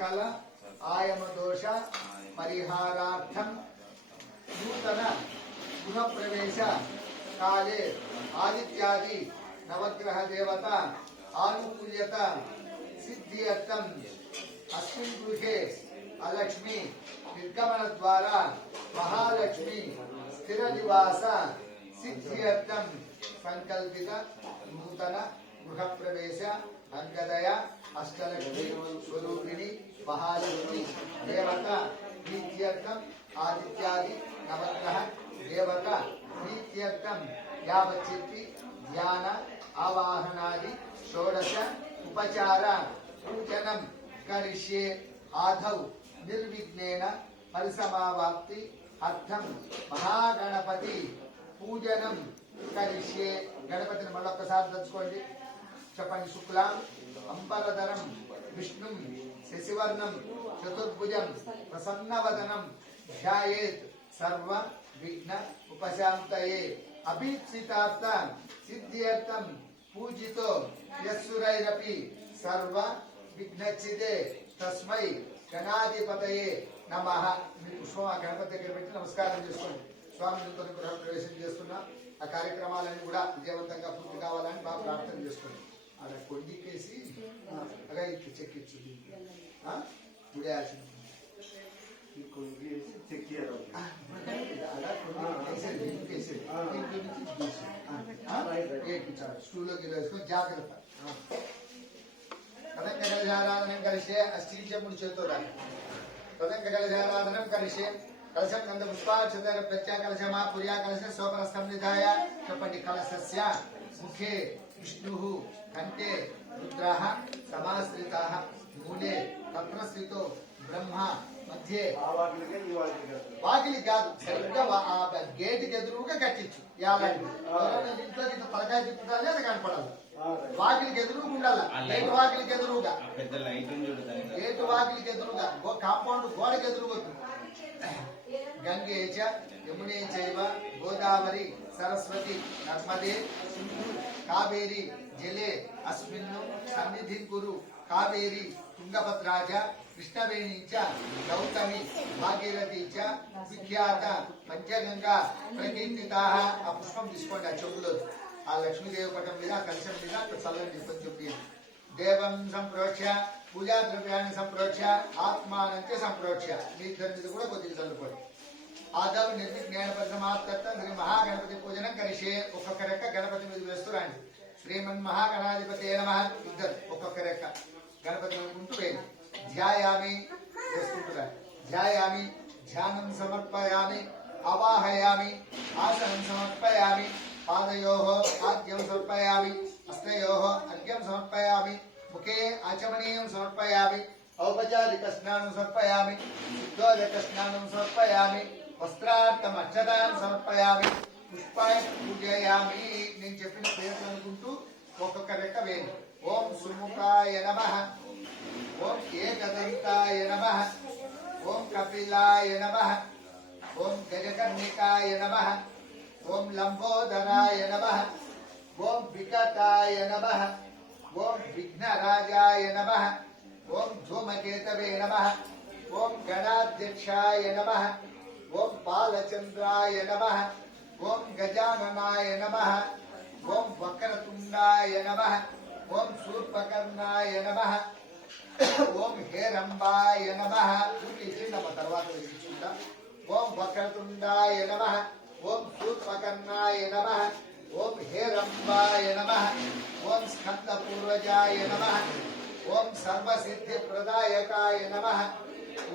సకల ఆయమ దోష పరిహారార్థం నూతన గృహ ప్రవేశ కాలే ఆదిత్యాది నవగ్రహ దేవత ఆనుకూల్యత సిద్ధ్యర్థం అస్మిన్ గృహే అలక్ష్మి నిర్గమన ద్వారా మహాలక్ష్మి స్థిర నివాస సిద్ధ్యర్థం సంకల్పిత నూతన గృహప్రవేశ ప్రవేశ అష్టల స్వరూపిణి మహాలక్ష్మి దేవత ప్రీత్యర్థం ఆదిత్యాది నవగ్రహ దేవత ప్రీత్యర్థం యావచ్చిత్తి ధ్యాన ఆవాహనాది షోడశ ఉపచార పూజనం కరిష్యే ఆధౌ నిర్విఘ్నేన పరిసమావాప్తి అర్థం మహాగణపతి పూజనం కరిష్యే గణపతిని మళ్ళొక్కసారి తెచ్చుకోండి శుక్లాం అంబరధరం విష్ణుం శశివర్ణం చతుర్భుజం ప్రసన్నవదనం ధ్యాయేత్ సర్వ విఘ్న ఉపశాంతయే అభీప్సితార్థ సిద్ధ్యర్థం పూజితో యస్సురైరపి సర్వ విఘ్నచ్చిదే తస్మై గణాధిపతయే నమ. మీ పుష్పం ఆ గణపతి దగ్గర పెట్టి నమస్కారం చేసుకోండి. స్వామి నూతన గృహ ప్రవేశం చేస్తున్నా. ఆ కార్యక్రమాలన్నీ కూడా విజయవంతంగా పూర్తి కావాలని బాగా ప్రార్థన చేసుకోండి. అక్కడ కొండికేసి అలా ఇట్లా చెక్కిచ్చు ఆ? గుడి ఆశ ఈ కొంగి వేసి చెక్ చేయాలి అలా కొన్ని వేసేది, ఇంటికి వేసేది. ఇంటి నుంచి ఇటు తీసేది. ఆ? ఏడ్పించాలి. స్టూల్లో గిన్నె వేసుకొని జాగ్రత్త తదంగ కలశారాధనం కలిసే అస్థించముడు చేతో దాన్ని తదంగ కలశారాధనం కలిసే కలశం గంధ పుష్పాచందన ప్రత్యా కలశమా పుర్యా కలశ సోపరస్థం నిధాయ చెప్పండి కలశస్య ముఖే విష్ణు కంటే రుద్ర సమాశ్రిత మూలే తత్రస్థితో బ్రహ్మ మధ్యే. వాకిలి కాదు సరిగ్గా ఆ గేటుకి ఎదురుగా కట్టించు. ఎవరైనా ఇంట్లో ఇట్లా తలకాయ తిప్పుతానే అది కనపడాలి? వాకిలికి ఎదురుగా ఉండాలి? గేటు వాకిలికి ఎదురుగా. గేటు వాకిలికి ఎదురుగా. కాంపౌండ్ గోడకి ఎదురుగొద్దు గంగే చ యమునే చైవ గోదావరి సరస్వతి నర్మదే సింధు కావేరి జలే అస్మిన్ను సన్నిధి కురు కావేరి తుంగభద్రాజ కృష్ణవేణి చ గౌతమి భాగీరథి చ విఖ్యాత పంచగంగా ప్రకీర్తిత ఆ పుష్పం తీసుకోండి ఆ చెవులో. ఆ లక్ష్మీదేవి పటం మీద ఆ కలశం మీద చల్లని కొంచెం తీయండి దేవం సంప్రోక్ష పూజా ద్రవ్యాన్ని సంప్రోక్ష ఆత్మానంతే సంప్రోక్ష మీ ఇద్దరి మీద కూడా కొద్దిగా చల్లుకోండి. ఆదవ్ నిర్విజ్ఞాన పరిసమాప్త శ్రీ మహాగణపతి పూజనం కలిసే ఒక్కొక్క రెక్క గణపతి మీద వేస్తురండి శ్రీమన్ మహాగణాధిపతి నమ ఇద్దరు ఒక్కొక్క రెక్క గణపతి అనుకుంటూ వేయండి ధ్యాయామి వేసుకుంటున్నారు ధ్యాయామి ధ్యానం సమర్పయామి అవాహయామి ఆసనం సమర్పయామి పాదయో ఆద్యం సమర్పయామి హస్తయో అర్ఘ్యం సమర్పయామి ముఖే ఆచమనీయం సమర్పయామి ఔపచారిక స్నానం సమర్పయామి శుద్ధోదక స్నానం సమర్పయామి వస్త్రార్థం అక్షరాన్ని సమర్పయామి పుష్పాయ పూజయామి. నేను చెప్పిన పేర్లు అనుకుంటూ ఒక్కొక్క రెక్క వేయండి. ఓం సుముఖాయ నమ. ఓం ఏకదంతాయ నమ. ఓం కపిలాయ నమ. ఓం గజకర్ణికాయ నమ. ఓం లంబోదరాయ నమ. ఓం వికటాయ నమ. ఓం విఘ్నరాజాయ నమ. ఓం ధూమకేతవే నమ. ఓం గణాధ్యక్షాయ నమ. ఓం బాలచంద్రాయ నమ. ఓం గజాననాయ నమ. ఓం వక్రతుండాయ నమ. ఓం శూర్పకర్ణాయ నమ. ఓం హేరంబాయ నమ. నమ్మ తర్వాత చూద్దాం ఓం వక్రతుండాయ నమ. ఓం శూర్పకర్ణాయ నమ. ఓం హేరంబాయ నమ. ఓం స్కందపూర్వజాయ నమ. ఓం సర్వసిద్ధి ప్రదాయకాయ నమ.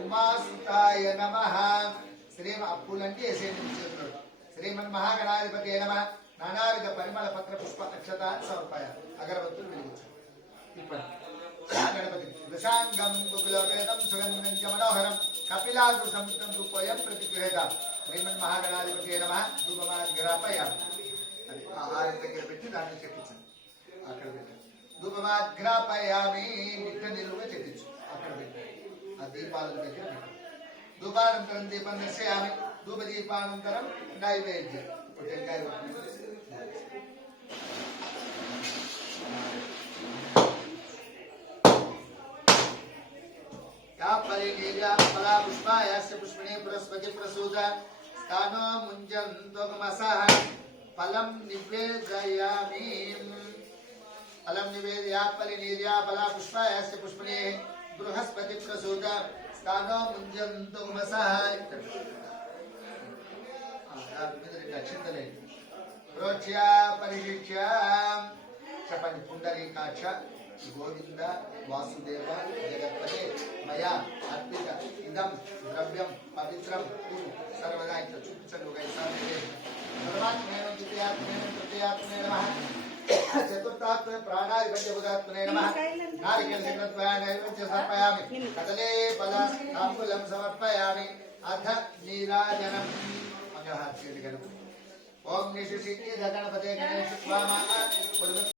ఉమాసుతాయ నమ. శ్రీమ అప్పులంటే వేసేయండి చేతులు శ్రీమన్ మహాగణాధిపతి నమ నానావిధ పరిమళ పత్ర పుష్ప అక్షత సమర్పాయ అగరబత్తులు వెలిగించారు. ఇప్పటి గణపతి దశాంగం గుగులోపేతం సుగంధం చ మనోహరం కపిలాసు సముద్రం రూపోయం ప్రతిగృహేత. శ్రీమన్ మహాగణాధిపతి నమ ధూపమాగ్రాపయామి అది ఆ దగ్గర పెట్టి దాన్ని అక్కడ ధూపమాగ్రాపయామి చెప్పించు అక్కడ ఆ దీపాల దగ్గర ధూపానంతరం దీపం దర్శయామి ధూప దీపానంతరం నైవేద్యం ఇప్పుడు టెంకాయ కొట్టుకుని परिणीर्या फला पुष्पायास्य पुष्पिणे बृहस्पति प्रसूत स्थानो मुञ्जन्तोगमसः फलं निवेदयामि फलं निवेदया परिणीर्या फला पुष्पायास्य पुष्पिणे बृहस्पति प्रसूत కాగా ముందు ఉపసహాయ రక్షితలేదు ప్రోచ్య పరిశిక్ష చెప్పండి పుండరీకాక్ష గోవింద వాసుదేవ జగత్పదే మయా అర్పిత ఇదం ద్రవ్యం పవిత్రం సర్వదా ఇట్లా చూపించండి ఒక ఇస్తాను సర్వాత్మేనం ద్వితీయాత్మేనం తృతీయాత్మే నమ. చతుర్థాత్మే ప్రాణాయ పంచభూతాత్మనే నమ నారికేల శక్రత్వయ నైవేద్య సమర్పయామి కదలే ఫల తాంబూలం సమర్పయామి అథ నీరాజనం గణపతి ఓం గణపతే గణేష్ స్వామ